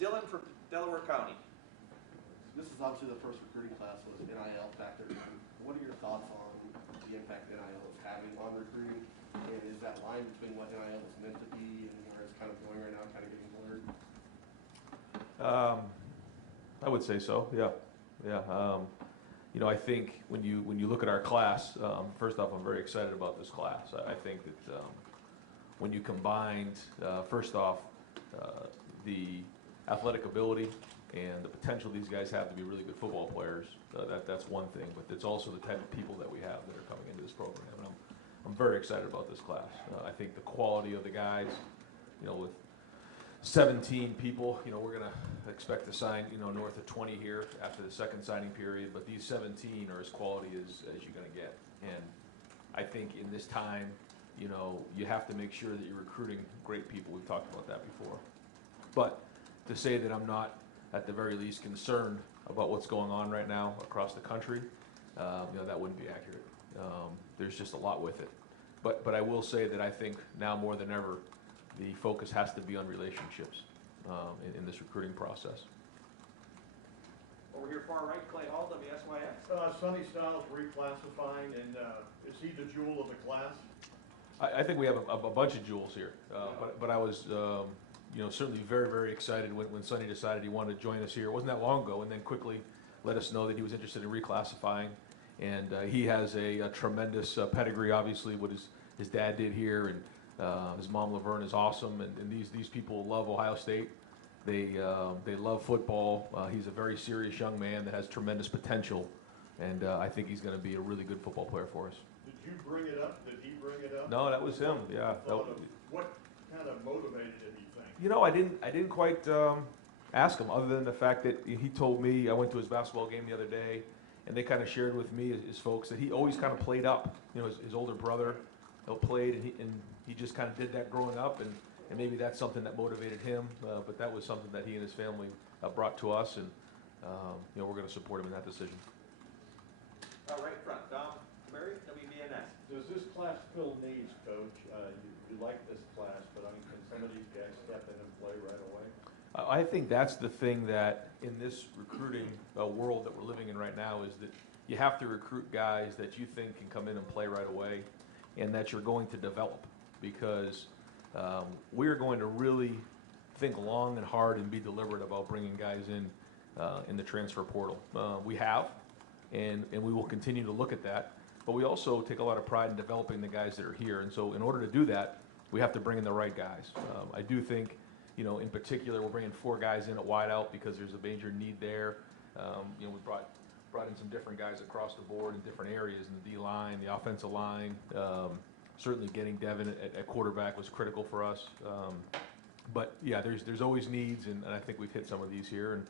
Dylan from Delaware County. This is obviously the first recruiting class with NIL factored in. What are your thoughts on the impact NIL is having on recruiting? And is that line between what NIL is meant to be and where it's kind of going right now kind of getting blurred? I would say so. Yeah. You know, I think when you look at our class, first off, I'm very excited about this class. I think that when you combined, first off, the athletic ability and the potential these guys have to be really good football players, that's one thing. But it's also the type of people that we have that are coming into this program. And I'm very excited about this class. I think the quality of the guys, you know, with 17 people, you know, we're going to expect to sign, you know, north of 20 here after the second signing period, but these 17 are as quality as you're going to get. And I think in this time, you know, you have to make sure that you're recruiting great people. We've talked about that before. But to say that I'm not, at the very least, concerned about what's going on right now across the country, you know, that wouldn't be accurate. There's just a lot with it. But I will say that I think now more than ever, the focus has to be on relationships in this recruiting process. Over here far right, Clay Hall, WSYX. Sonny Styles reclassifying, and is he the jewel of the class? I think we have a bunch of jewels here, but I was you know, certainly very, very excited when Sonny decided he wanted to join us here. It wasn't that long ago, and then quickly let us know that he was interested in reclassifying. And he has a tremendous pedigree, obviously, what his dad did here, and his mom Laverne is awesome. And these people love Ohio State. They love football. He's a very serious young man that has tremendous potential, and I think he's going to be a really good football player for us. Did you bring it up? Did he bring it up? No, that was him. Yeah. What kind of motivated him, you think? You know, I didn't quite ask him, other than the fact that he told me. I went to his basketball game the other day, and they kind of shared with me, his folks, that he always kind of played up. You know, his older brother played, and he just kind of did that growing up, and maybe that's something that motivated him. But that was something that he and his family brought to us, and you know, we're going to support him in that decision. Right front, Dom Murray, WBNS. Does this class fill needs, Coach? You like this class, but I mean, can some of these guys step in and play right away? I think that's the thing that in this recruiting world that we're living in right now is that you have to recruit guys that you think can come in and play right away, and that you're going to develop, because we're going to really think long and hard and be deliberate about bringing guys in the transfer portal. We have, and we will continue to look at that, but we also take a lot of pride in developing the guys that are here. And so in order to do that, we have to bring in the right guys. I do think, you know, in particular, we're bringing 4 guys in at wideout because there's a major need there. You know, we brought in some different guys across the board in different areas, in the D-line, the offensive line. Certainly getting Devin at quarterback was critical for us. But yeah, there's always needs, and I think we've hit some of these here. And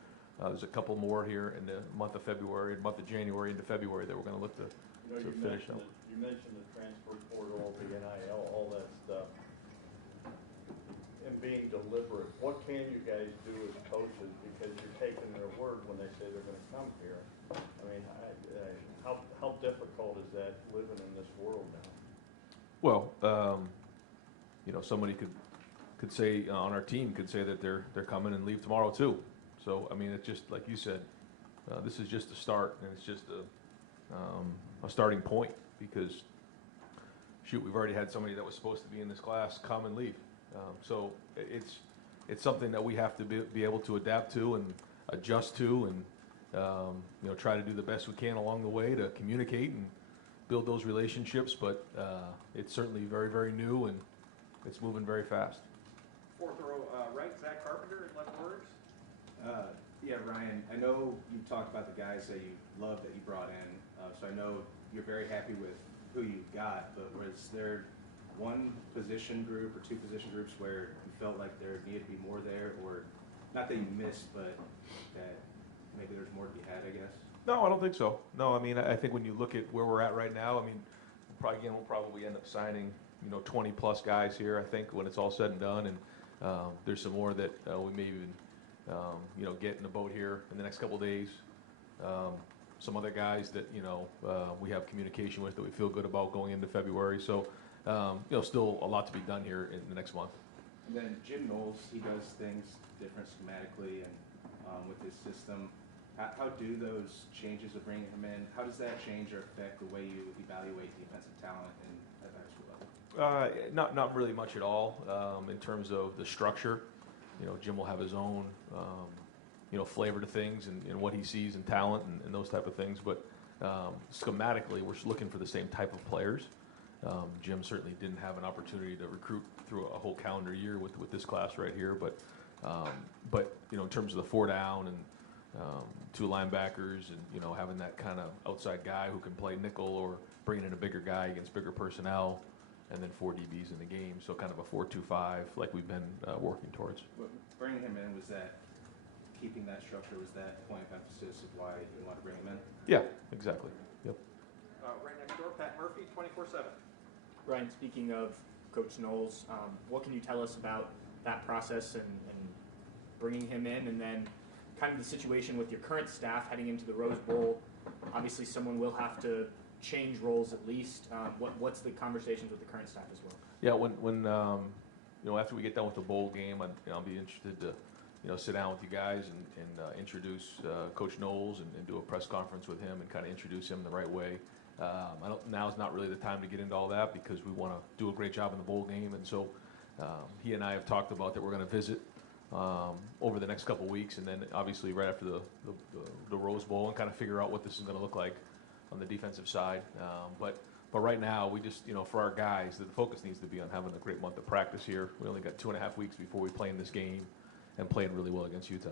there's a couple more here in the month of January into February that we're going to look to finish up. You mentioned the transfer portal, the NIL, all that stuff, and being deliberate. What can you guys do as coaches, because you're taking their word when they say they're going to come here? I mean, how difficult is that living in this world now? Well, you know, somebody could say on our team could say that they're coming and leave tomorrow too. So I mean, it's just like you said, this is just a start, and it's just a starting point, because shoot, we've already had somebody that was supposed to be in this class come and leave. So it's something that we have to be able to adapt to and adjust to, and you know, try to do the best we can along the way to communicate and build those relationships. But it's certainly very, very new, and it's moving very fast. Fourth row right, Zach Carpenter, left words. Yeah, Ryan, I know you talked about the guys that you love that you brought in, so I know you're very happy with who you got, but was there one position group or 2 position groups where you felt like there needed to be more there, or not that you missed, but that maybe there's more to be had, I guess? No, I don't think so. No, I mean, I think when you look at where we're at right now, I mean, we'll probably end up signing, you know, 20 plus guys here, I think, when it's all said and done. And there's some more that we may even, you know, get in the boat here in the next couple of days. Some other guys that, you know, we have communication with that we feel good about going into February. So, you know, still a lot to be done here in the next month. And then Jim Knowles, he does things different schematically. with his system. How do those changes of bringing him in, how does that change or affect the way you evaluate defensive talent at high school level? Not really much at all in terms of the structure. Jim will have his own, flavor to things and what he sees in talent and those type of things. But schematically, we're looking for the same type of players. Jim certainly didn't have an opportunity to recruit through a whole calendar year with this class right here. But in terms of the 4 down and 2 linebackers and having that kind of outside guy who can play nickel or bringing in a bigger guy against bigger personnel, and then 4 DBs in the game, so kind of a 4-2-5 like we've been working towards. Bringing him in, was that keeping that structure? Was that point of emphasis of why you want to bring him in? Yeah, exactly. Yep. Right next door, Pat Murphy, 24/7. Ryan, speaking of Coach Knowles, what can you tell us about that process and bringing him in, and then kind of the situation with your current staff heading into the Rose Bowl? Obviously, someone will have to change roles at least. What's the conversations with the current staff as well? Yeah, when after we get done with the bowl game, I'll be interested to sit down with you guys and introduce Coach Knowles and do a press conference with him and kind of introduce him the right way. Now's not really the time to get into all that because we want to do a great job in the bowl game, and so he and I have talked about that we're going to visit over the next couple weeks, and then obviously right after the Rose Bowl, and kind of figure out what this is going to look like on the defensive side. But right now, we just, for our guys, the focus needs to be on having a great month of practice here. We only got 2.5 weeks before we play in this game, and playing really well against Utah.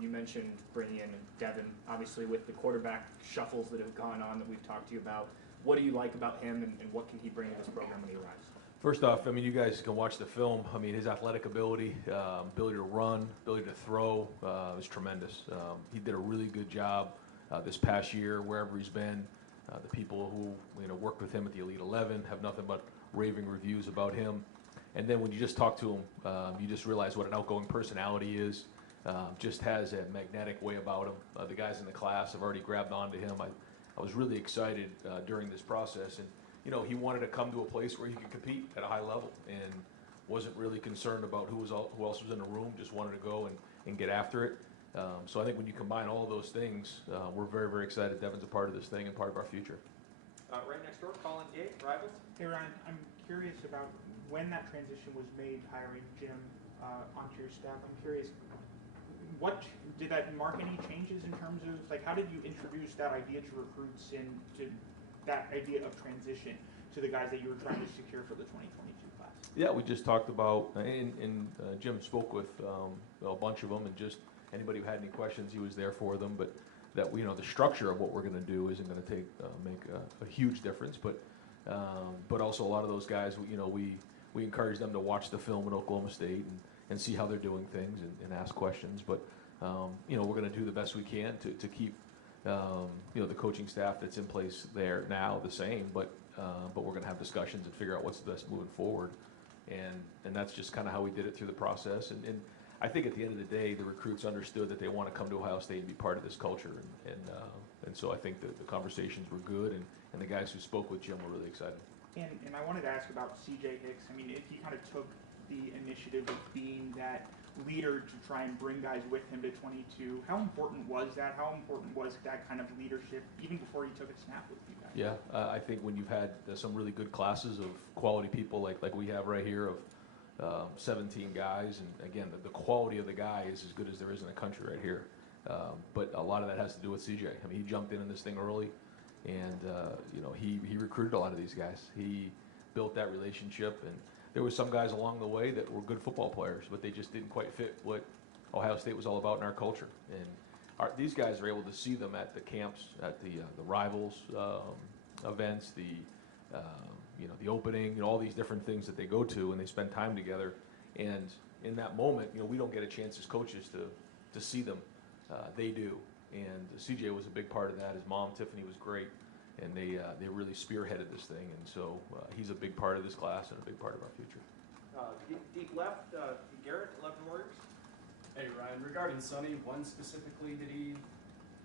You mentioned bringing in Devin, obviously with the quarterback shuffles that have gone on that we've talked to you about. What do you like about him, and what can he bring to this program when he arrives? First off, you guys can watch the film. His athletic ability, ability to run, ability to throw is tremendous. He did a really good job this past year, wherever he's been. The people who worked with him at the Elite 11 have nothing but raving reviews about him. And then when you just talk to him, you just realize what an outgoing personality is. Just has a magnetic way about him. The guys in the class have already grabbed onto him. I was really excited during this process, and he wanted to come to a place where he could compete at a high level, and wasn't really concerned about who else was in the room. Just wanted to go and get after it. So I think when you combine all of those things, we're very, very excited Devin's a part of this thing and part of our future. Right next door, Colin Gay, Rivals. Hey Ryan, I'm curious about when that transition was made, hiring Jim onto your staff. I'm curious, what did that mark any changes in terms of, how did you introduce that idea to recruits and to that idea of transition to the guys that you were trying to secure for the 2022 class? Yeah, we just talked about, and Jim spoke with a bunch of them, and just anybody who had any questions, he was there for them. But that the structure of what we're going to do isn't going to make a huge difference. But also a lot of those guys, we encourage them to watch the film at Oklahoma State and see how they're doing things and ask questions. But we're going to do the best we can to keep the coaching staff that's in place there now the same. But we're going to have discussions and figure out what's the best moving forward. And that's just kind of how we did it through the process. And I think at the end of the day, the recruits understood that they want to come to Ohio State and be part of this culture. And so I think that the conversations were good, and the guys who spoke with Jim were really excited. And I wanted to ask about C.J. Hicks. If he kind of took the initiative of being that leader to try and bring guys with him to 22, how important was that? How important was that kind of leadership even before he took a snap with you guys? Yeah, I think when you've had some really good classes of quality people like we have right here of 17 guys, and again, the quality of the guy is as good as there is in the country right here. But a lot of that has to do with CJ. He jumped in this thing early, and he recruited a lot of these guys. He built that relationship, and there were some guys along the way that were good football players, but they just didn't quite fit what Ohio State was all about in our culture. And these guys are able to see them at the camps, at the Rivals events, the opening, all these different things that they go to, and they spend time together. And in that moment, we don't get a chance as coaches to see them. They do. And CJ was a big part of that. His mom, Tiffany, was great. And they really spearheaded this thing. And so he's a big part of this class and a big part of our future. Deep left, Garrett, 11 Warriors. Hey Ryan, regarding Sonny, when specifically did he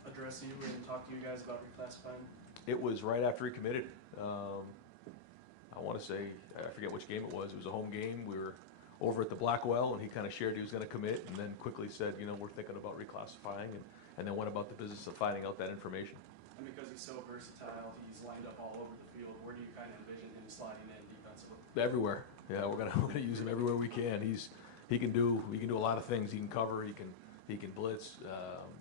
address you and talk to you guys about reclassifying? It was right after he committed. I want to say, I forget which game it was. It was a home game. We were over at the Blackwell, and he kind of shared he was going to commit, and then quickly said, we're thinking about reclassifying, and then went about the business of finding out that information. And because he's so versatile, he's lined up all over the field. Where do you kind of envision him sliding in defensively? Everywhere. Yeah, we're gonna use him everywhere we can. He can do a lot of things. He can cover. He can blitz.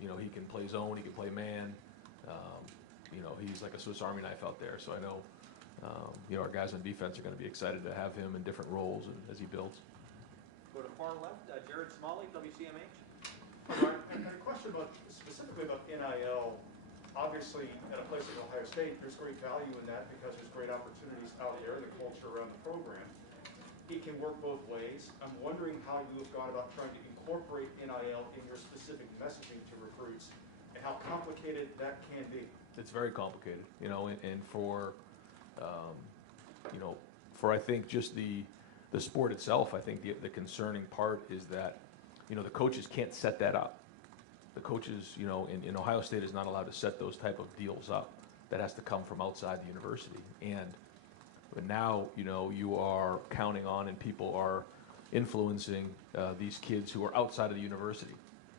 He can play zone. He can play man. He's like a Swiss Army knife out there. So I know, our guys on defense are going to be excited to have him in different roles and as he builds. Go to far left, Jared Smalley, WCMH. And a question specifically about NIL. Obviously, at a place like Ohio State, there's great value in that because there's great opportunities out there, the culture around the program. It can work both ways. I'm wondering how you have gone about trying to incorporate NIL in your specific messaging to recruits and how complicated that can be. It's very complicated, and for I think just the sport itself, I think the concerning part is that, the coaches can't set that up. The coaches, in Ohio State is not allowed to set those type of deals up. That has to come from outside the university. But now, you are counting on and people are influencing these kids who are outside of the university.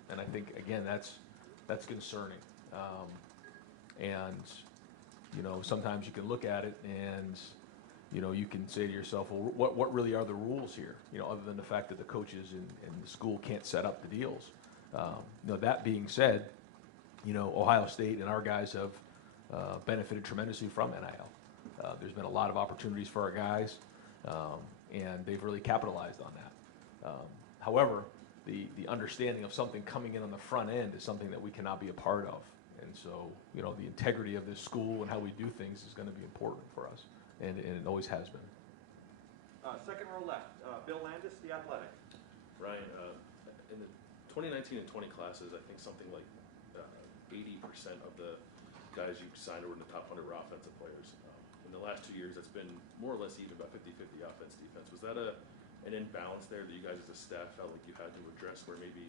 And I think, again, that's concerning. Sometimes you can look at it and, you can say to yourself, well, what really are the rules here? Other than the fact that the coaches in the school can't set up the deals. That being said, Ohio State and our guys have benefited tremendously from NIL. There's been a lot of opportunities for our guys, and they've really capitalized on that. However, the understanding of something coming in on the front end is something that we cannot be a part of. And so, the integrity of this school and how we do things is going to be important for us, and it always has been. Second row left, Bill Landis, The Athletic. Ryan, in the 2019 and 20 classes, I think something like 80% of the guys you signed were in the top 100 were offensive players. In the last 2 years, that's been more or less even, about 50-50 offense, defense. Was that an imbalance there that you guys as a staff felt like you had to address, where maybe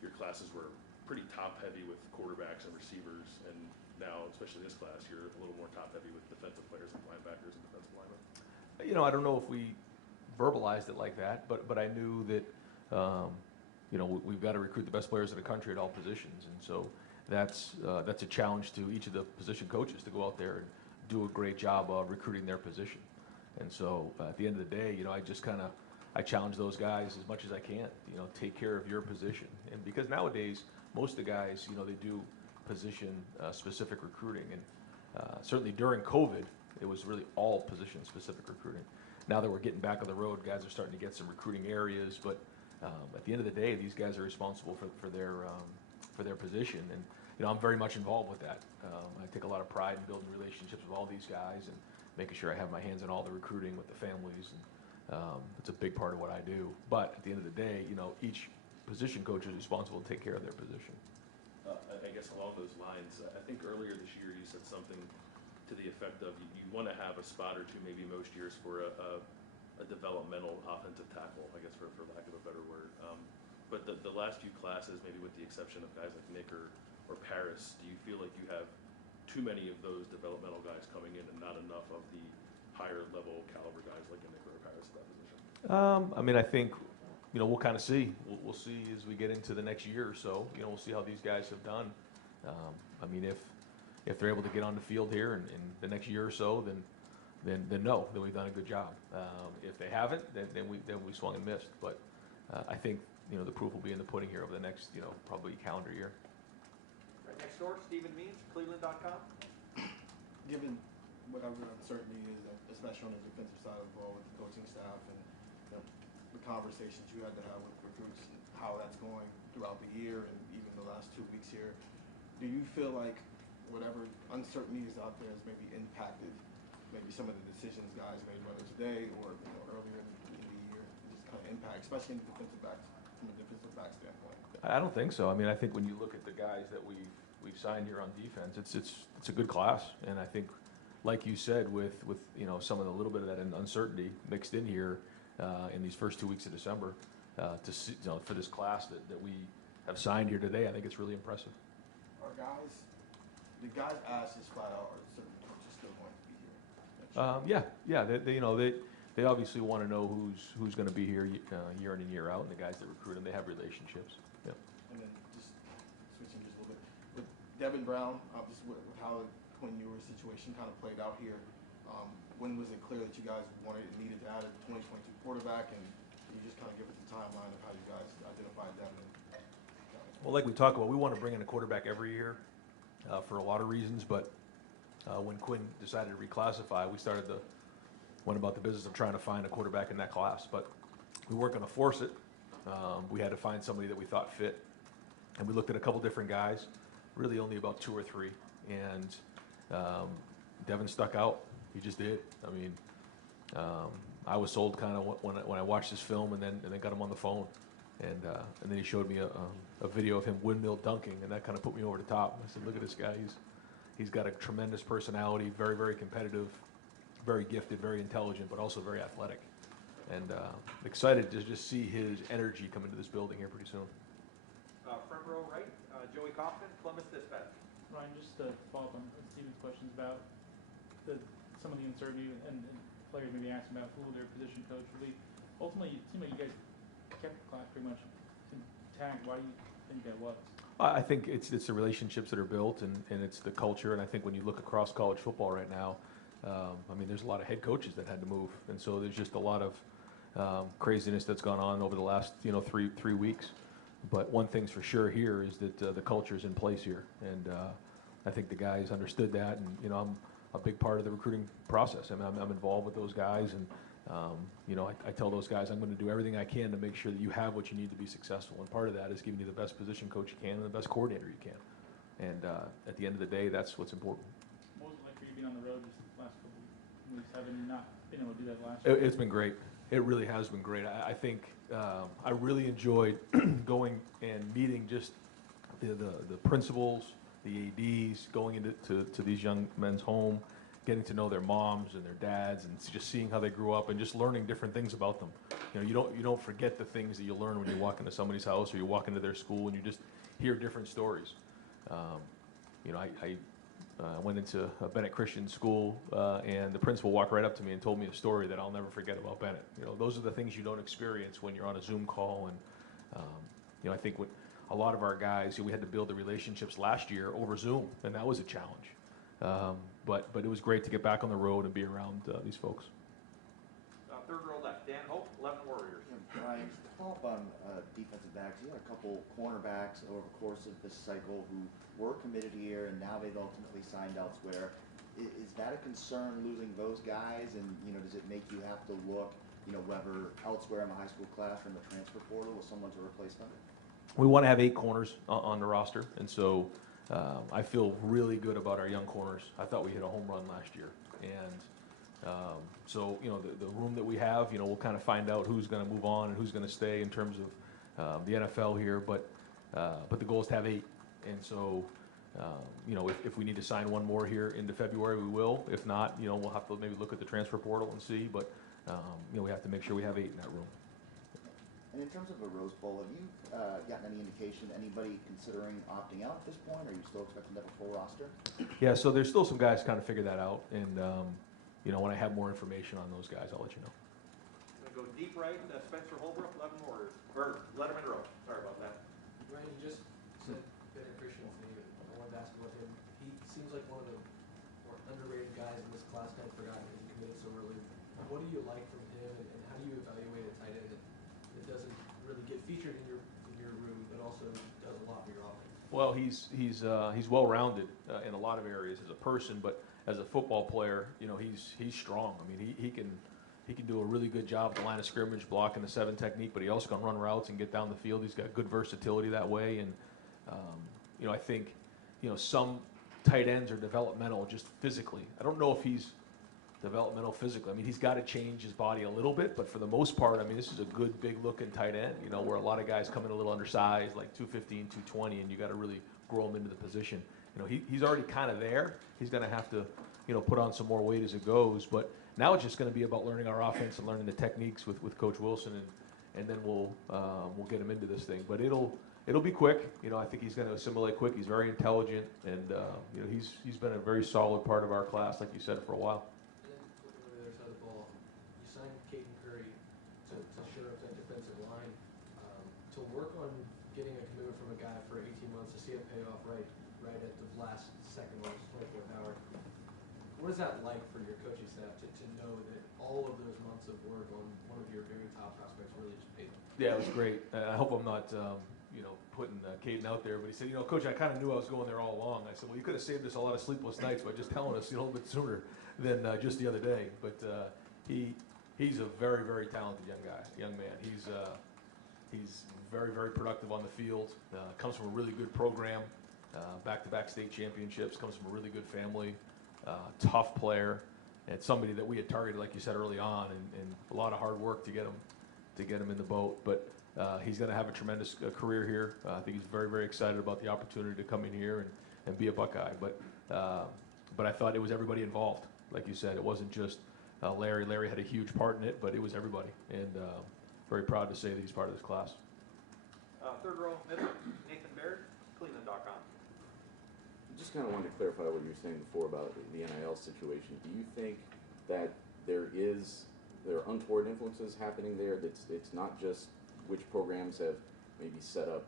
your classes were pretty top-heavy with quarterbacks and receivers, and now, especially this class, you're a little more top-heavy with defensive players like linebackers and defensive linemen? I don't know if we verbalized it like that, but I knew that, we've got to recruit the best players in the country at all positions, and so that's a challenge to each of the position coaches to go out there and do a great job of recruiting their position. And so at the end of the day, I challenge those guys as much as I can. Take care of your position, and because nowadays most of the guys, they do position specific recruiting, and certainly during COVID, it was really all position specific recruiting. Now that we're getting back on the road, guys are starting to get some recruiting areas, but at the end of the day, these guys are responsible for their position, and I'm very much involved with that. I take a lot of pride in building relationships with all these guys and making sure I have my hands on all the recruiting with the families, and it's a big part of what I do. But at the end of the day, each position coach is responsible to take care of their position. I guess along those lines, I think earlier this year you said something to the effect of you want to have a spot or two, maybe most years, for a developmental offensive tackle, I guess, for lack of a better word. But the last few classes, maybe with the exception of guys like Nick or Paris, do you feel like you have too many of those developmental guys coming in and not enough of the higher level caliber guys like Nick or Paris at that position? I think, we'll kind of see. We'll see as we get into the next year or so. We'll see how these guys have done. If they're able to get on the field here in the next year or so, then we've done a good job. If they haven't, then we swung and missed. But I think the proof will be in the pudding here over the next probably calendar year. Right next door, Stephen Means, Cleveland.com. Given whatever uncertainty is, especially on the defensive side of the ball with the coaching staff and the conversations you had to have with recruits and how that's going throughout the year and even the last 2 weeks here, do you feel like whatever uncertainty is out there has maybe impacted maybe some of the decisions guys made, whether today or earlier in the year, just kind of impact, especially in the defensive backs, from a defensive back standpoint? I don't think so. I think when you look at the guys that we've signed here on defense, it's a good class, and I think, like you said, with some of the little bit of that uncertainty mixed in here in these first 2 weeks of December, to see, for this class that we have signed here today, I think it's really impressive. Are the guys asked this flat out, are certain coaches still going to be here? they obviously want to know who's going to be here year in and year out, and the guys that recruit them, they have relationships. Yeah. And then just switching just a little bit, with Devin Brown, just with how the Quinn Ewers situation kind of played out here, when was it clear that you guys needed to add a 2022 quarterback, and can you just kind of give us the timeline of how you guys identified Devin? Well, like we talked about, we want to bring in a quarterback every year for a lot of reasons, but when Quinn decided to reclassify, went about the business of trying to find a quarterback in that class, but we weren't going to force it. We had to find somebody that we thought fit, and we looked at a couple different guys, really only about 2 or 3, and Devin stuck out. He just did. I mean, I was sold kind of when I watched his film, and then got him on the phone, and then he showed me a video of him windmill dunking, and that kind of put me over the top. I said, "Look at this guy. He's got a tremendous personality, very, very competitive, very gifted, very intelligent, but also very athletic." And excited to just see his energy come into this building here pretty soon. Front row right, Joey Kaufman, Columbus Dispatch. Ryan, just to follow up on Steven's questions about some of the uncertainty and players maybe asking about who their position coach will be. Ultimately, it seemed like you guys kept the class pretty much intact. Why do you think that was? I think it's the relationships that are built, and it's the culture. And I think when you look across college football right now, I mean, there's a lot of head coaches that had to move, and so there's just a lot of craziness that's gone on over the last 3 weeks. But one thing's for sure here is that the culture's in place here, and I think the guys understood that. And I'm a big part of the recruiting process. I mean, I'm involved with those guys, and I tell those guys I'm going to do everything I can to make sure that you have what you need to be successful. And part of that is giving you the best position coach you can and the best coordinator you can. And at the end of the day, that's what's important. What was it like for you being on the road this last couple of weeks, having not been able to do that last year? It's been great. It really has been great. I think I really enjoyed going and meeting just the principals, the ADs, going into these young men's home, getting to know their moms and their dads, and just seeing how they grew up, and just learning different things about them. You don't forget the things that you learn when you walk into somebody's house or you walk into their school, and you just hear different stories. I went into a Bennett Christian school, and the principal walked right up to me and told me a story that I'll never forget about Bennett. Those are the things you don't experience when you're on a Zoom call. And I think what a lot of our guys, we had to build the relationships last year over Zoom, and that was a challenge. But it was great to get back on the road and be around these folks. Third row left, Dan Hope, 11 Warriors. Brian, just to follow up on defensive backs, you had a couple cornerbacks over the course of this cycle who were committed here, and now they've ultimately signed elsewhere. Is that a concern, losing those guys? And does it make you have to look, whether elsewhere in the high school class or in the transfer portal with someone to replace them? We want to have 8 corners on the roster, and so I feel really good about our young corners. I thought we hit a home run last year, and so the room that we have, we'll kind of find out who's going to move on and who's going to stay in terms of the NFL here. But the goal is to have 8, and so if we need to sign one more here into February, we will. If not, we'll have to maybe look at the transfer portal and see. But we have to make sure we have 8 in that room. And in terms of a Rose Bowl, have you gotten any indication, anybody considering opting out at this point? Are you still expecting to have a full roster? Yeah, so there's still some guys kind of figure that out, and when I have more information on those guys, I'll let you know. I'm going to go deep right, Spencer Holbrook, 11 Warriors, or Letterman Row. Sorry about that. Ryan, you just said Bennett Christian to me, but I wanted to ask about him. He seems like one of the more underrated guys in this class, kind of forgotten that he committed so early. What do you like from him, and how do you evaluate a tight end that doesn't really get featured in your room, but also does a lot for your offense? Well, he's well-rounded in a lot of areas as a person, but as a football player, he's strong. I mean, he can do a really good job at the line of scrimmage, blocking the 7 technique, but he also can run routes and get down the field. He's got good versatility that way, and I think some tight ends are developmental just physically. I don't know if he's developmental physically. I mean, he's got to change his body a little bit, but for the most part, I mean, this is a good, big-looking tight end, where a lot of guys come in a little undersized, like 215, 220, and you got to really grow him into the position. He's already kind of there. He's going to have to, put on some more weight as it goes, but now it's just going to be about learning our offense and learning the techniques with Coach Wilson, and then we'll get him into this thing. But it'll be quick. I think he's going to assimilate quick. He's very intelligent, and he's been a very solid part of our class, like you said, for a while. And then looking on the other side of the ball, you signed to see it pay off right at the last second or 24th hour. What is that like for your coaching staff to know that all of those months of work on one of your very top prospects really just paid off? Yeah, it was great. I hope I'm not, putting Caden out there, but he said, Coach, I kind of knew I was going there all along. I said, well, you could have saved us a lot of sleepless nights by just telling us a little bit sooner than just the other day. But he's a very, very talented young man. He's very, very productive on the field. Comes from a really good program, back-to-back state championships. Comes from a really good family, tough player, and somebody that we had targeted, like you said early on, and a lot of hard work to get him in the boat. But he's going to have a tremendous career here. I think he's very, very excited about the opportunity to come in here and be a Buckeye. But I thought it was everybody involved. Like you said, it wasn't just Larry. Larry had a huge part in it, but it was everybody. And very proud to say that he's part of this class. Third row, middle, Nathan Baird, Cleveland.com. Just kind of wanted to clarify what you were saying before about the NIL situation. Do you think that there are untoward influences happening there? It's not just which programs have maybe set up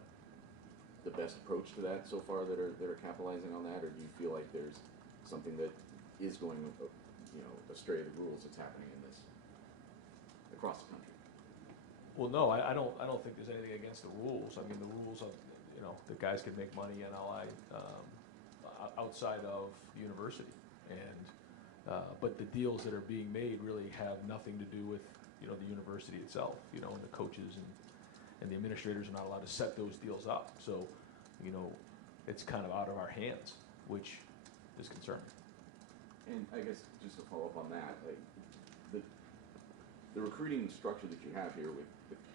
the best approach to that so far that are capitalizing on that, or do you feel like there's something that is going astray of the rules that's happening in this across the country? Well, no, I don't think there's anything against the rules. I mean, the rules of the guys can make money NLI outside of the university, and but the deals that are being made really have nothing to do with the university itself. And the coaches and the administrators are not allowed to set those deals up. So it's kind of out of our hands, which is concerning. And I guess just to follow up on that, like the recruiting structure that you have here with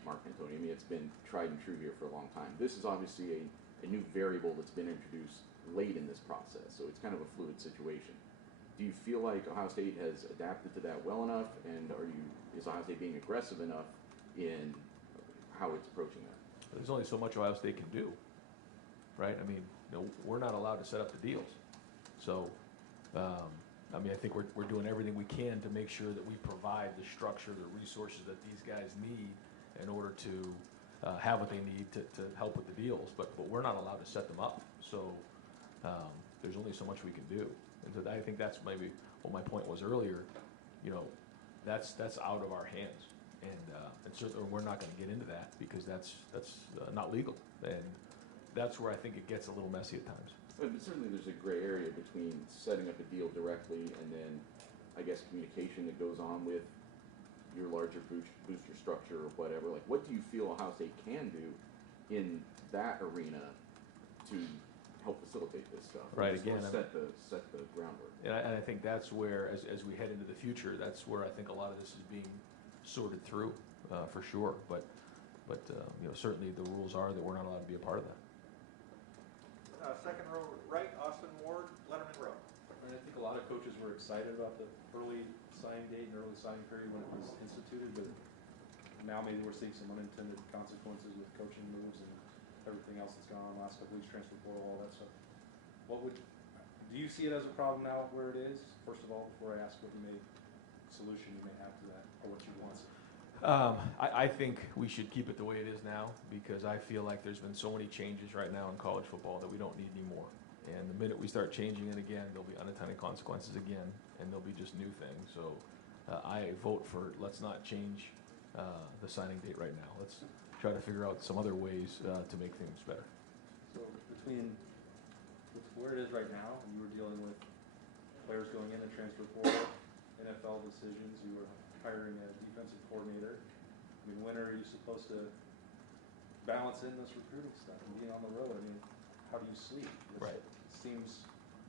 Mark Antoni, I mean, it's been tried and true here for a long time. This is obviously a new variable that's been introduced late in this process, so it's kind of a fluid situation. Do you feel like Ohio State has adapted to that well enough, and is Ohio State being aggressive enough in how it's approaching that? There's only so much Ohio State can do, right? I mean, we're not allowed to set up the deals. So, I think we're doing everything we can to make sure that we provide the structure, the resources that these guys need in order to have what they need to help with the deals. But we're not allowed to set them up. So there's only so much we can do. And so I think that's maybe what my point was earlier. That's out of our hands. And certainly we're not going to get into that because that's not legal. And that's where I think it gets a little messy at times. But certainly there's a gray area between setting up a deal directly and then, I guess, communication that goes on with your larger booster structure or whatever. Like, what do you feel Ohio State can do in that arena to help facilitate this stuff? Right, again, set the groundwork. And I think that's where, as we head into the future, that's where I think a lot of this is being sorted through, for sure. But certainly the rules are that we're not allowed to be a part of that. Second row right, Austin Ward, Letterman Row. And I think a lot of coaches were excited about the early signing date and early signing period when it was instituted, but now maybe we're seeing some unintended consequences with coaching moves and everything else that's gone on the last couple weeks, transfer portal, all that stuff. Do you see it as a problem now where it is? First of all, before I ask what solution you may have to that, or what you want. I think we should keep it the way it is now because I feel like there's been so many changes right now in college football that we don't need any more. And the minute we start changing it again, there'll be unintended consequences again, and there'll be just new things. So I vote for let's not change the signing date right now. Let's try to figure out some other ways to make things better. So with where it is right now, you were dealing with players going in the transfer portal, NFL decisions, you were hiring a defensive coordinator. I mean, when are you supposed to balance in this recruiting stuff and being on the road? I mean, how do you sleep? Right. It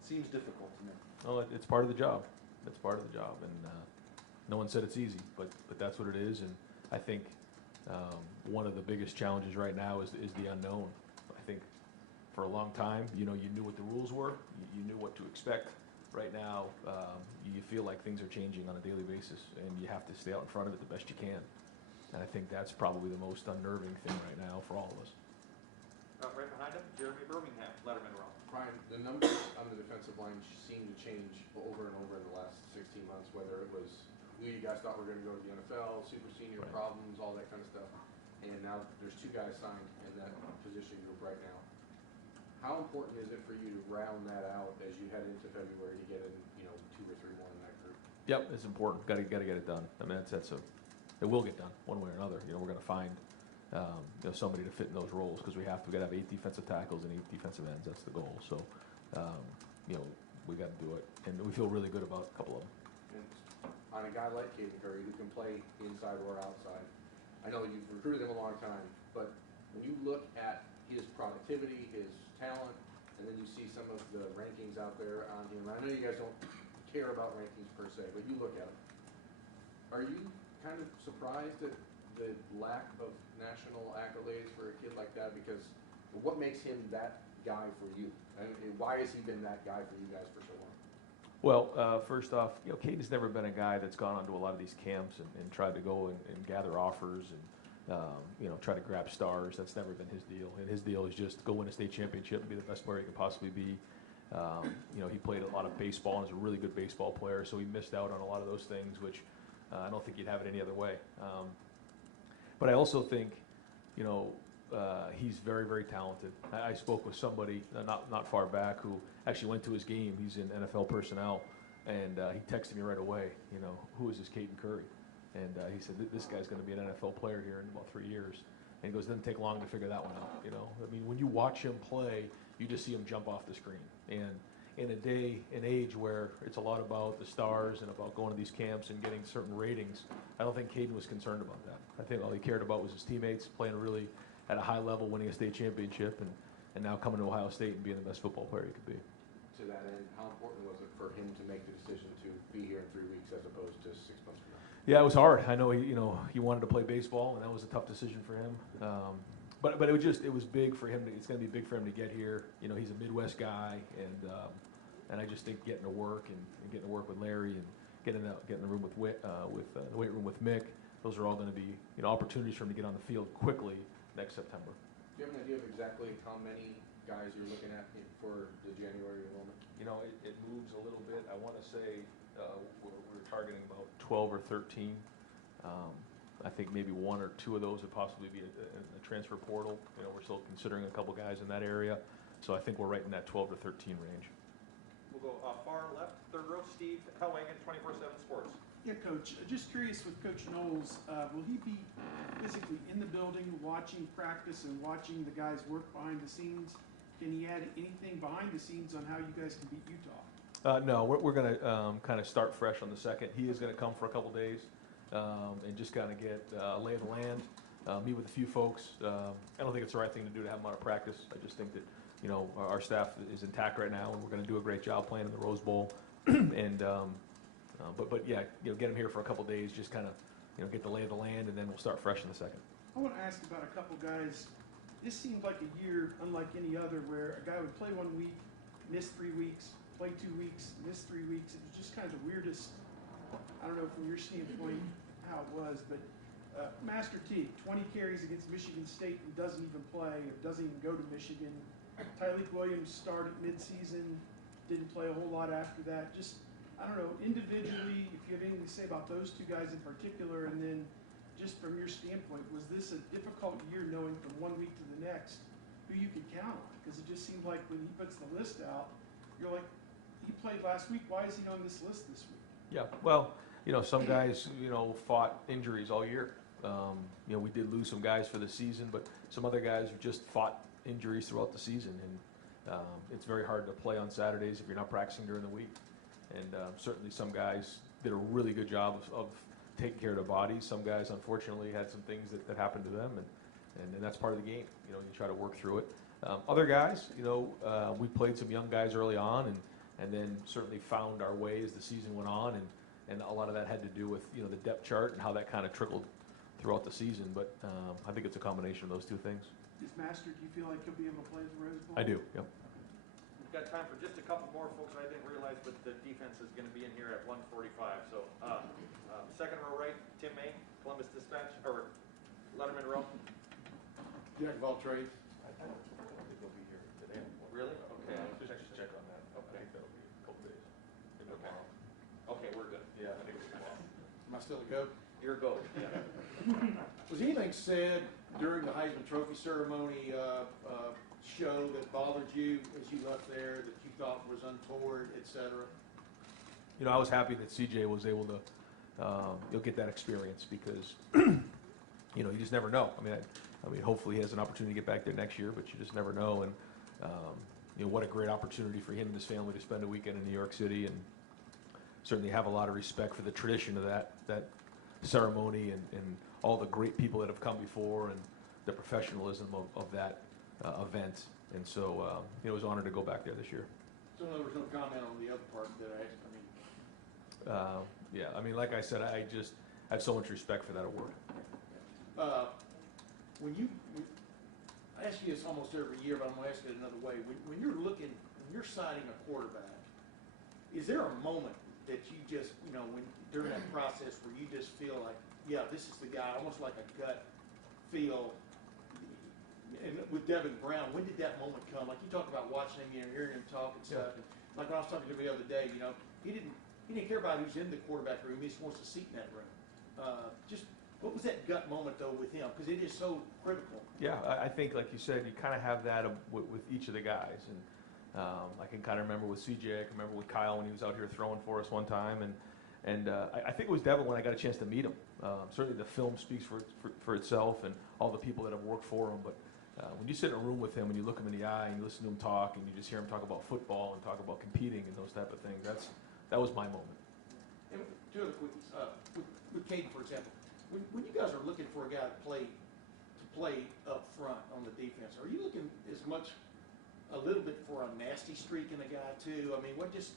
seems difficult to me. Well, it's part of the job. It's part of the job, and no one said it's easy, but that's what it is. And I think one of the biggest challenges right now is the unknown. I think for a long time, you knew what the rules were, you knew what to expect. Right now, you feel like things are changing on a daily basis, and you have to stay out in front of it the best you can. And I think that's probably the most unnerving thing right now for all of us. Right behind him, Jeremy Birmingham, Letterman Row. Brian, the numbers on the defensive line seem to change over and over in the last 16 months, whether it was who you guys thought were going to go to the NFL, super senior problems, all that kind of stuff. And now there's two guys signed in that position group right now. How how important is it for you to round that out as you head into February to get in, 2 or 3 more in that group? Yep, it's important. Got to get it done. I mean, it will get done one way or another. We're going to find somebody to fit in those roles because we got to have 8 defensive tackles and 8 defensive ends. That's the goal. So, we got to do it, and we feel really good about a couple of them. And on a guy like Caden Curry who can play inside or outside, I know you've recruited him a long time, but when you look at his productivity, his talent, and then you see some of the rankings out there on him, I know you guys don't care about rankings per se, but you look at them. Are you kind of surprised at the lack of national accolades for a kid like that? Because what makes him that guy for you? And why has he been that guy for you guys for so long? Well, first off, Caden's never been a guy that's gone onto a lot of these camps and tried to go and gather offers and try to grab stars. That's never been his deal. And his deal is just go win a state championship and be the best player he can possibly be. He played a lot of baseball and is a really good baseball player, so he missed out on a lot of those things, which I don't think he'd have it any other way. But I also think, he's very, very talented. I spoke with somebody not far back who actually went to his game. He's in NFL personnel, and he texted me right away, who is this Caden Curry? And he said, this guy's going to be an NFL player here in about 3 years. And he goes, it doesn't take long to figure that one out, I mean, when you watch him play, you just see him jump off the screen. And in a day and age where it's a lot about the stars and about going to these camps and getting certain ratings, I don't think Caden was concerned about that. I think all he cared about was his teammates playing really at a high level, winning a state championship, and now coming to Ohio State and being the best football player he could be. To that end, how important was it for him to make the decision to be here in 3 weeks as opposed to 6 months from now? Yeah, it was hard. I know he wanted to play baseball, and that was a tough decision for him. But it was big for him. It's going to be big for him to get here. He's a Midwest guy, and I just think getting to work and getting to work with Larry and getting in the room with the weight room with Mick, those are all going to be opportunities for him to get on the field quickly next September. Do you have an idea of exactly how many guys you're looking at for the January enrollment? It moves a little bit. I want to say we're targeting about 12 or 13. I think maybe 1 or 2 of those would possibly be a transfer portal. We're still considering a couple guys in that area. So I think we're right in that 12 to 13 range. We'll go far left, third row, Steve Hellwagon, 24/7 Sports. Yeah, Coach. Just curious with Coach Knowles, will he be physically in the building watching practice and watching the guys work behind the scenes? Can he add anything behind the scenes on how you guys can beat Utah? No, we're going to kind of start fresh on the 2nd. He is going to come for a couple days and just kind of get a lay of the land, meet with a few folks. I don't think it's the right thing to do to have him out of practice. I just think that our staff is intact right now, and we're going to do a great job playing in the Rose Bowl. And but yeah, get him here for a couple days, just kind of get the lay of the land, and then we'll start fresh in the 2nd. I want to ask about a couple guys. This seemed like a year unlike any other, where a guy would play 1 week, miss 3 weeks, play 2 weeks, miss 3 weeks. It was just kind of the weirdest. I don't know from your standpoint how it was, but Master T, 20 carries against Michigan State and doesn't even play, or doesn't even go to Michigan. Tyleek Williams started midseason, didn't play a whole lot after that. Just, I don't know, individually, if you have anything to say about those 2 guys in particular, and then just from your standpoint, was this a difficult year knowing from 1 week to the next who you could count on? Because it just seemed like when he puts the list out, you're like, he played last week, why is he on this list this week? Yeah, well, some guys, fought injuries all year. We did lose some guys for the season, but some other guys just fought injuries throughout the season, and it's very hard to play on Saturdays if you're not practicing during the week. And certainly some guys did a really good job of taking care of their bodies. Some guys, unfortunately, had some things that happened to them, and that's part of the game. You try to work through it. Other guys, we played some young guys early on, and then certainly found our way as the season went on, and a lot of that had to do with the depth chart and how that kind of trickled throughout the season. But I think it's a combination of those 2 things. Is Master, do you feel like he'll be able to play at the Rose Bowl? I do, yep. We've got time for just a couple more folks I didn't realize, but the defense is going to be in here at 1:45. So second row right, Tim May, Columbus Dispatch, or Letterman row. Jack of all trades. I don't think he'll be here today. Really? Okay. Just actually check on that. I think that'll be a couple days. Maybe Okay. tomorrow. Okay, we're good. Yeah, I think it's tomorrow. Am I still a go? You're go. Yeah. Was anything said during the Heisman Trophy ceremony show that bothered you as you left there, that you thought was untoward, et cetera? You know, I was happy that CJ was able to, you'll get that experience because, you know, you just never know. I mean, hopefully he has an opportunity to get back there next year, but you just never know. And, you know, what a great opportunity for him and his family to spend a weekend in New York City, and certainly have a lot of respect for the tradition of that ceremony and all the great people that have come before and the professionalism of that event. And so, you know, it was an honor to go back there this year. So there was no comment on the other part that I mean. Yeah, I mean, like I said, I have so much respect for that award. I ask you this almost every year, but I'm going to ask it another way. When you're signing a quarterback, is there a moment that you just, you know, during that process where you just feel like, yeah, this is the guy, almost like a gut feel? And with Devin Brown, when did that moment come? Like you talk about watching him, you know, hearing him talk and stuff. And like when I was talking to him the other day, you know, he didn't care about who's in the quarterback room. He just wants a seat in that room. Just what was that gut moment though with him? Because it is so critical. Yeah, I think like you said, you kind of have that with each of the guys, and I can kind of remember with CJ. I can remember with Kyle when he was out here throwing for us one time, and I think it was Devin when I got a chance to meet him. Certainly the film speaks for itself, and all the people that have worked for him, but. When you sit in a room with him and you look him in the eye and you listen to him talk and you just hear him talk about football and talk about competing and those type of things, that was my moment. And two other quickies. With Caden, for example, when you guys are looking for a guy to play up front on the defense, are you looking a little bit for a nasty streak in a guy too? I mean, what just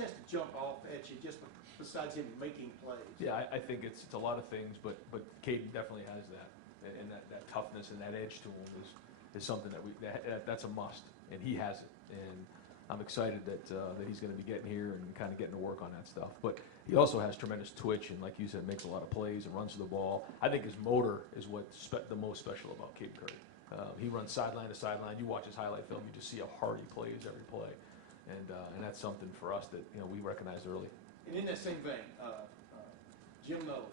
has to jump off at you just besides him making plays? Yeah, I think it's a lot of things, but Caden definitely has that. And that toughness and that edge to him is something that's a must, and he has it. And I'm excited that he's going to be getting here and kind of getting to work on that stuff. But he also has tremendous twitch, and like you said, makes a lot of plays and runs to the ball. I think his motor is what's the most special about Caden Curry. He runs sideline to sideline. You watch his highlight film, you just see how hard he plays every play, and that's something for us that we recognized early. And in that same vein, Jim Knowles.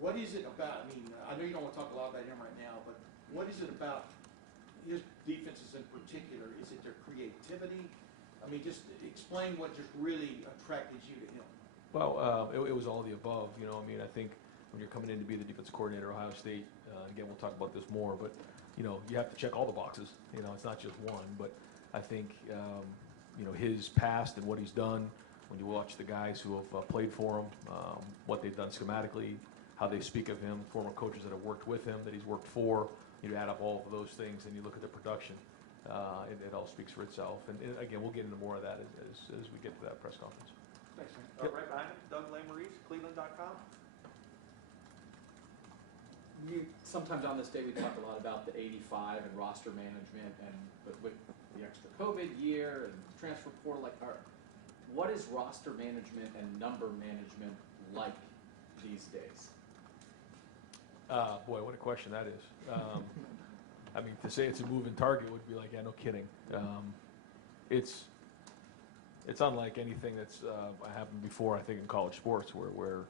What is it about, I mean, I know you don't want to talk a lot about him right now, but what is it about his defenses in particular? Is it their creativity? I mean, just explain what just really attracted you to him. Well, it was all of the above. I mean, I think when you're coming in to be the defensive coordinator at Ohio State, again, we'll talk about this more, but, you have to check all the boxes. It's not just one, but I think, his past and what he's done, when you watch the guys who have played for him, what they've done schematically, how they speak of him, former coaches that have worked with him, that he's worked for. You add up all of those things and you look at the production, it all speaks for itself. And again, we'll get into more of that as we get to that press conference. Thanks, man. Yep. Right behind him, Doug Lamarice, Cleveland.com. Sometimes on this day we talk a lot about the 85 and roster management, and with the extra COVID year and transfer portal, what is roster management and number management like these days? Boy, what a question that is. I mean, to say it's a moving target would be like, yeah, no kidding. It's unlike anything that's happened before, I think, in college sports, where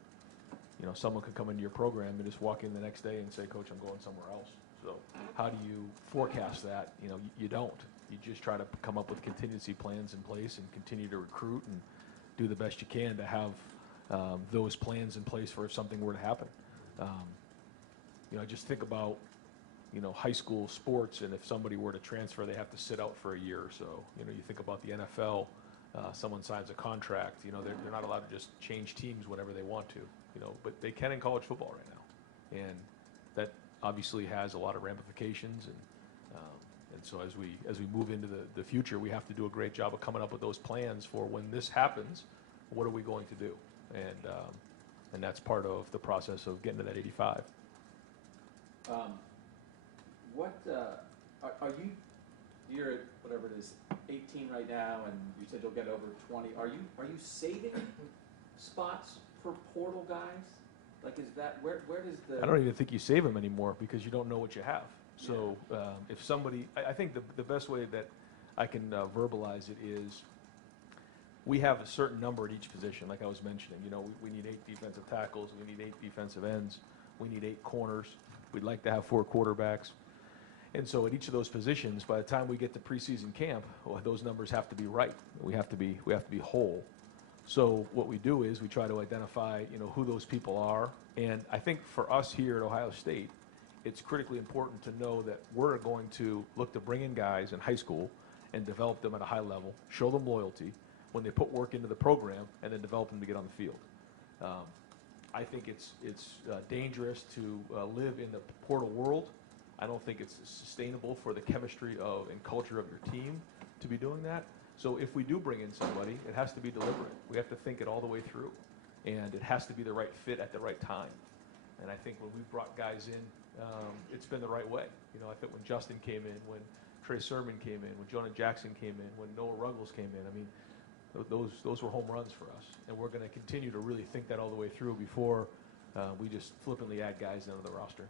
someone could come into your program and just walk in the next day and say, Coach, I'm going somewhere else. So how do you forecast that? You don't. You just try to come up with contingency plans in place and continue to recruit and do the best you can to have those plans in place for if something were to happen. I just think about, high school sports, and if somebody were to transfer, they have to sit out for a year or so. You think about the NFL, someone signs a contract, they're not allowed to just change teams whenever they want to, but they can in college football right now. And that obviously has a lot of ramifications. And so as we move into the future, we have to do a great job of coming up with those plans for when this happens, what are we going to do? And that's part of the process of getting to that 85. You're at whatever it is, 18 right now, and you said you'll get over 20. Are you saving spots for portal guys? Is that where does the? I don't even think you save them anymore because you don't know what you have. So if somebody, I think the best way that I can verbalize it is, we have a certain number at each position, like I was mentioning. We need 8 defensive tackles, we need 8 defensive ends, we need 8 corners. We'd like to have 4 quarterbacks. And so at each of those positions, by the time we get to preseason camp, well, those numbers have to be right. We have to be whole. So what we do is we try to identify, who those people are. And I think for us here at Ohio State, it's critically important to know that we're going to look to bring in guys in high school and develop them at a high level, show them loyalty when they put work into the program, and then develop them to get on the field. I think it's dangerous to live in the portal world. I don't think it's sustainable for the chemistry and culture of your team to be doing that. So if we do bring in somebody, it has to be deliberate. We have to think it all the way through. And it has to be the right fit at the right time. And I think when we've brought guys in, it's been the right way. I think when Justin came in, when Trey Sermon came in, when Jonah Jackson came in, when Noah Ruggles came in, I mean, those were home runs for us. And we're going to continue to really think that all the way through before we just flippantly add guys into the roster.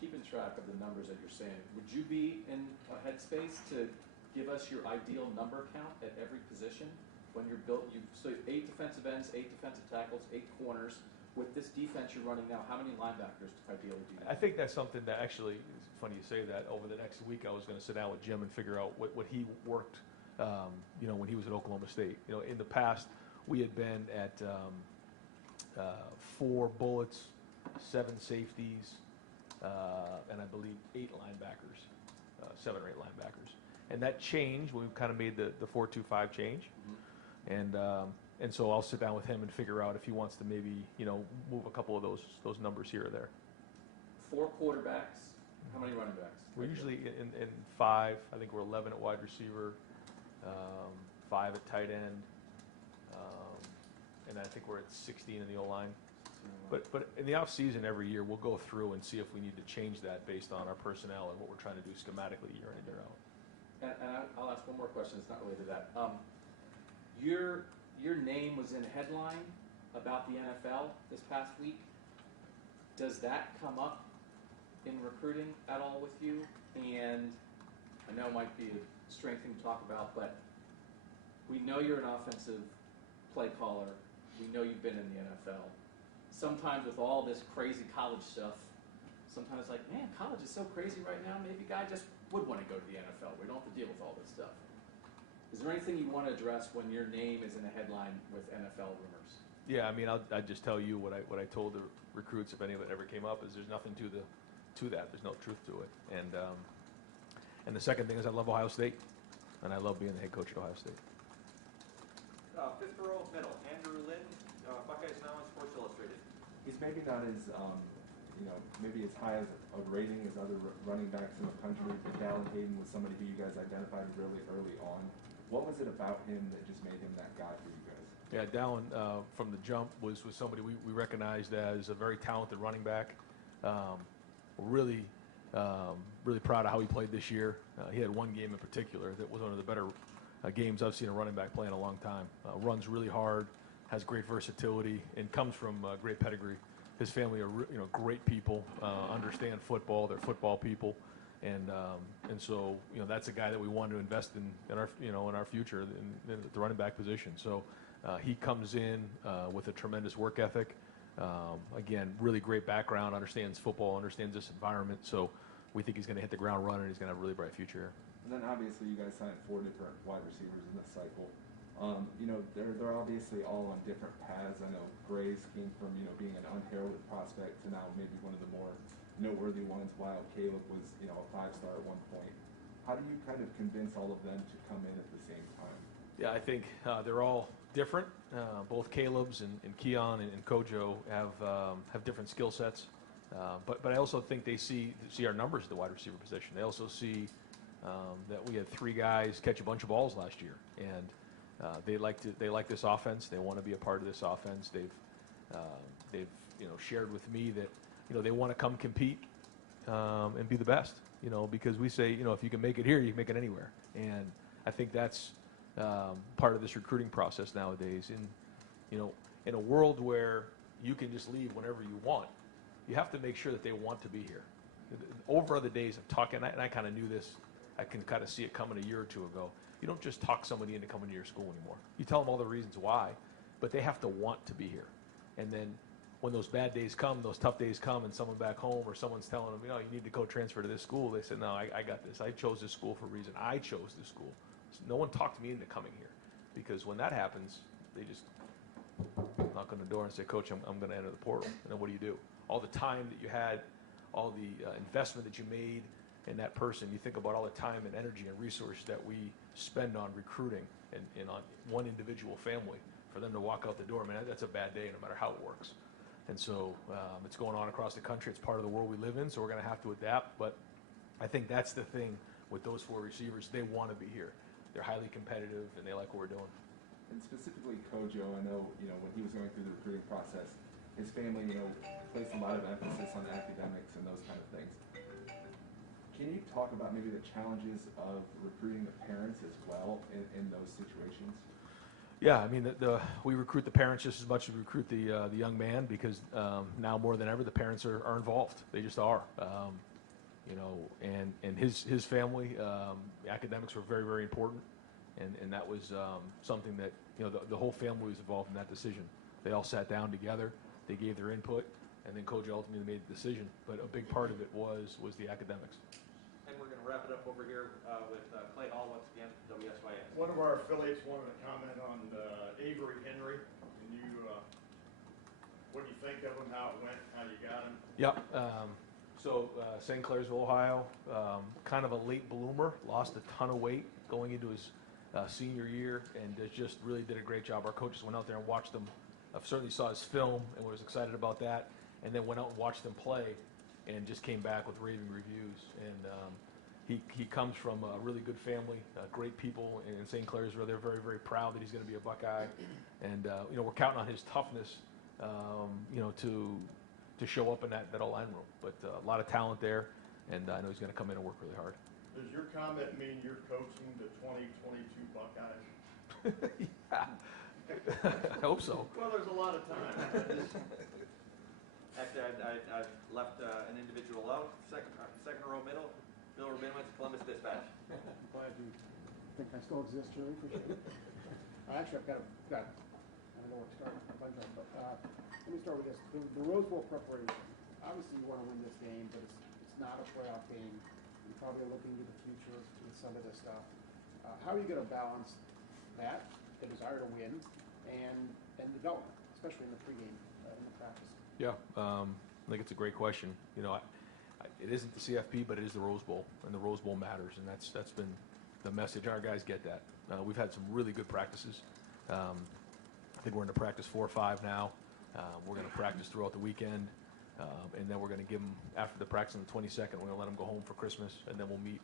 Keeping track of the numbers that you're saying, would you be in a headspace to give us your ideal number count at every position when you're built? So 8 defensive ends, 8 defensive tackles, 8 corners. With this defense you're running now, how many linebackers ideally do you need? I think that's something that actually, it's funny you say that, over the next week I was going to sit down with Jim and figure out what he worked, when he was at Oklahoma State. In the past, we had been at 4 bullets, 7 safeties, and I believe 8 linebackers, 7 or 8 linebackers. And that changed when we kind of made the 4-2-5 change. Mm-hmm. And so I'll sit down with him and figure out if he wants to maybe, move a couple of those numbers here or there. 4 quarterbacks. How many running backs? We're usually in 5. I think we're 11 at wide receiver, 5 at tight end, and I think we're at 16 in the O-line. But in the off season every year we'll go through and see if we need to change that based on our personnel and what we're trying to do schematically year in and year out. And I'll ask one more question. It's not related to that. Your name was in a headline about the NFL this past week. Does that come up in recruiting at all with you? And I know it might be a strange thing to talk about, but we know you're an offensive play caller. We know you've been in the NFL. Sometimes with all this crazy college stuff, sometimes like, man, college is so crazy right now, maybe a guy just would want to go to the NFL. We don't have to deal with all this stuff. Is there anything you want to address when your name is in a headline with NFL rumors? Yeah, I mean, I'd just tell you what I told the recruits, if any of it ever came up, is there's nothing to that. There's no truth to it. And the second thing is I love Ohio State, and I love being the head coach at Ohio State. Fifth row middle, Andrew Lynn, Buckeyes Now on Sports Illustrated. He's maybe not as, maybe as high as a rating as other running backs in the country, but Dallin Hayden was somebody who you guys identified really early on. What was it about him that just made him that guy for you guys? Yeah, Dallin from the jump was somebody we recognized as a very talented running back. Really proud of how he played this year. He had one game in particular that was one of the better games I've seen a running back play in a long time. Runs really hard, has great versatility, and comes from great pedigree. His family are great people, understand football. They're football people, and so that's a guy that we want to invest in our future in the running back position. So he comes in with a tremendous work ethic. Again, really great background, understands football, understands this environment. So we think he's going to hit the ground running. He's going to have a really bright future here. And then obviously you guys signed 4 different wide receivers in this cycle. They're obviously all on different paths. I know Gray's came from being an unheralded prospect to now maybe one of the more noteworthy ones, while Caleb was a 5-star at one point. How do you kind of convince all of them to come in at the same time? Yeah, I think they're all different. Both Caleb's and Keon and Kojo have different skill sets. But I also think they see our numbers at the wide receiver position. They also see that we had 3 guys catch a bunch of balls last year, and they like this offense. They want to be a part of this offense. They've shared with me that they want to come compete and be the best. Because we say if you can make it here, you can make it anywhere. And I think that's part of this recruiting process nowadays. In a world where you can just leave whenever you want, you have to make sure that they want to be here. Over the days of talking, and I kind of knew this, I can kind of see it coming a year or 2 ago. You don't just talk somebody into coming to your school anymore. You tell them all the reasons why, but they have to want to be here. And then when those bad days come, those tough days come, and someone back home or someone's telling them, you need to go transfer to this school, they said, no, I got this. I chose this school for a reason. I chose this school. So no one talked me into coming here, because when that happens, they just knock on the door and say, Coach, I'm going to enter the portal. And then what do? All the time that you had, all the investment that you made in that person, you think about all the time and energy and resources that we spend on recruiting and on one individual family, for them to walk out the door, man, that's a bad day no matter how it works. And so it's going on across the country. It's part of the world we live in, so we're going to have to adapt. But I think that's the thing with those 4 receivers. They want to be here. They're highly competitive, and they like what we're doing. And specifically Kojo, I know, when he was going through the recruiting process, his family, placed a lot of emphasis on academics and those kind of things. Can you talk about maybe the challenges of recruiting the parents as well in those situations? Yeah, I mean, we recruit the parents just as much as we recruit the young man, because now more than ever the parents are involved. They just are. And his family, academics were very, very important, and that was something that the whole family was involved in that decision. They all sat down together, they gave their input, and then Coach ultimately made the decision. But a big part of it was the academics. And we're going to wrap it up over here with Clay Hall once again, WSYS. One of our affiliates wanted to comment on Avery Henry. Can you, what do you think of him, how it went, how you got him? Yep. So St. Clairsville, Ohio, kind of a late bloomer, lost a ton of weight going into his senior year, and just really did a great job. Our coaches went out there and watched him. Certainly saw his film and was excited about that, and then went out and watched him play, and just came back with raving reviews. And he comes from a really good family, great people in St. Clairsville. They're very, very proud that he's going to be a Buckeye, and we're counting on his toughness, to show up in that O-line room. But a lot of talent there, and I know he's going to come in and work really hard. Does your comment mean you're coaching the 2022 Buckeyes? Yeah. I hope so. Well, there's a lot of time. Actually, I left an individual out, second row middle. Bill Rabinowitz, Columbus Dispatch. I'm glad you think I still exist, Jerry. Appreciate it. Actually, I've got I don't know where to start, a bunch of them, but let me start with this. The Rose Bowl preparation. Obviously, you want to win this game, but it's not a playoff game. You're probably looking to the future with some of this stuff. How are you going to balance that, the desire to win, and development, especially in the pregame, in the practice? Yeah, I think it's a great question. It isn't the CFP, but it is the Rose Bowl, and the Rose Bowl matters, and that's been the message. Our guys get that. We've had some really good practices. I think we're into practice 4 or 5 now. We're going to practice throughout the weekend, and then we're going to give them, after the practice on the 22nd, we're going to let them go home for Christmas, and then we'll meet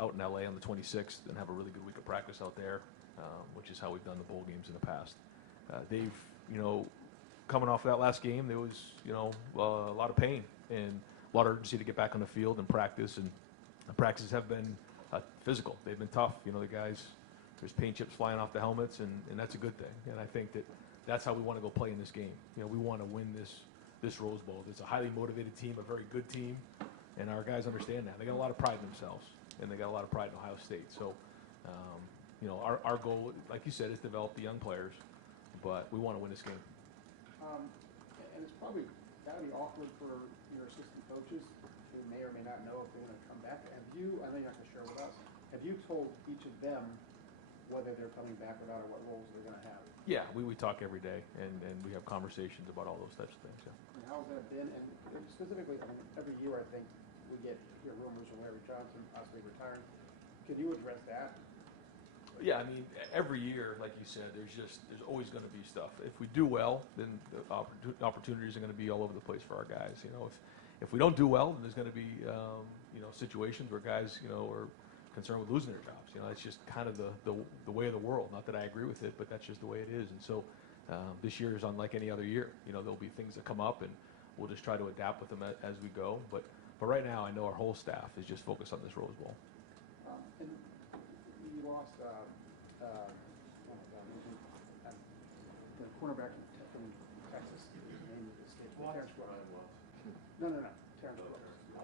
out in LA on the 26th and have a really good week of practice out there, which is how we've done the bowl games in the past. They've, coming off that last game, there was, a lot of pain and a lot of urgency to get back on the field and practice, and the practices have been physical. They've been tough. The guys, there's paint chips flying off the helmets, and that's a good thing. And I think that's how we want to go play in this game. We want to win this Rose Bowl. It's a highly motivated team, a very good team, and our guys understand that. They got a lot of pride in themselves, and they got a lot of pride in Ohio State. So, our goal, like you said, is to develop the young players, but we want to win this game. And it's probably got to be awkward for your assistant coaches who may or may not know if they're going to come back. Have you, I know you're not going to share with us, have you told each of them whether they're coming back or not, or what roles they're going to have? Yeah, we talk every day, and we have conversations about all those types of things. Yeah. And how has that been? And specifically, every year I think we hear rumors of Larry Johnson possibly retiring. Can you address that? Yeah, every year, like you said, there's always going to be stuff. If we do well, then the opportunities are going to be all over the place for our guys. If we don't do well, then there's going to be situations where guys are concerned with losing their jobs. It's just kind of the way of the world. Not that I agree with it, but that's just the way it is. And so this year is unlike any other year. There'll be things that come up, and we'll just try to adapt with them as we go. But right now, I know our whole staff is just focused on this Rose Bowl. And you lost the cornerback from Texas. His name is escaped me. No.